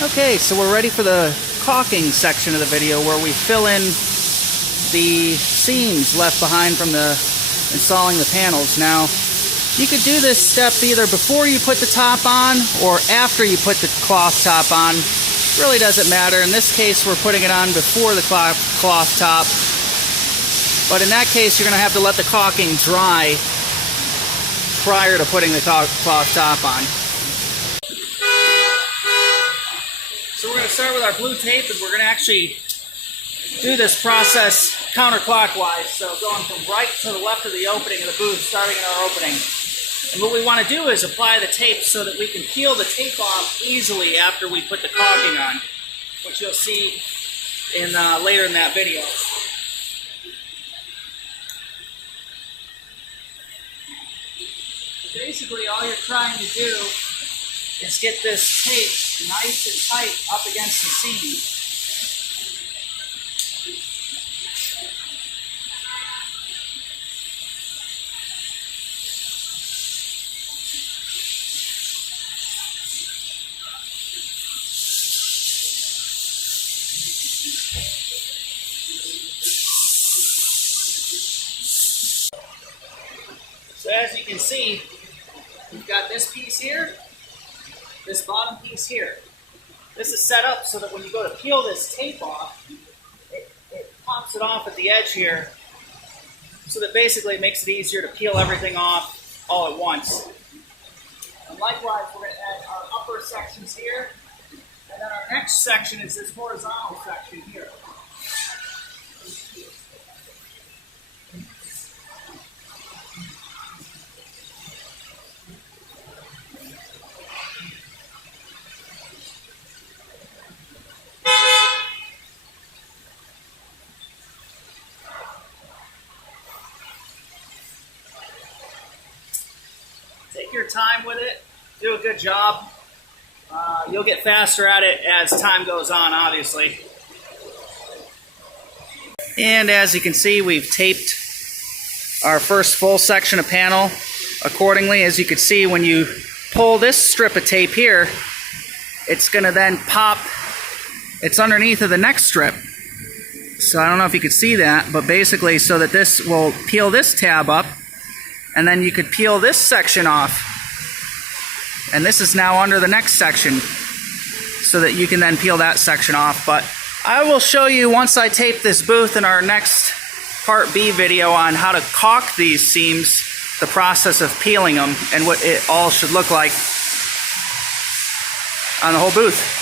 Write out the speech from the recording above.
Okay, so we're ready for the caulking section of the video where we fill in the seams left behind from the installing the panels. Now, you could do this step either before you put the top on or after you put the cloth top on. Really doesn't matter. In this case, we're putting it on before the cloth top. But in that case, you're going to have to let the caulking dry prior to putting the cloth top on. So we're going to start with our blue tape, and we're going to actually do this process counterclockwise. So going from right to the left of the opening of the booth, starting in our opening. And what we want to do is apply the tape so that we can peel the tape off easily after we put the caulking on, which you'll see in later in that video. So basically, all you're trying to do is get this tape nice and tight up against the seam. So as you can see, we've got this piece here, this bottom piece here. This is set up so that when you go to peel this tape off, it pops it off at the edge here, so that basically it makes it easier to peel everything off all at once. And likewise, we're going to add our upper sections here, and then our next section is this horizontal section here. Take your time with it, do a good job. You'll get faster at it as time goes on, obviously. And as you can see, we've taped our first full section of panel accordingly. As you can see, when you pull this strip of tape here, it's going to then pop. It's underneath of the next strip. So I don't know if you could see that, but basically so that this will peel this tab up, and then you could peel this section off. And this is now under the next section, so that you can then peel that section off. But I will show you once I tape this booth in our next Part B video on how to caulk these seams, the process of peeling them, and what it all should look like on the whole booth.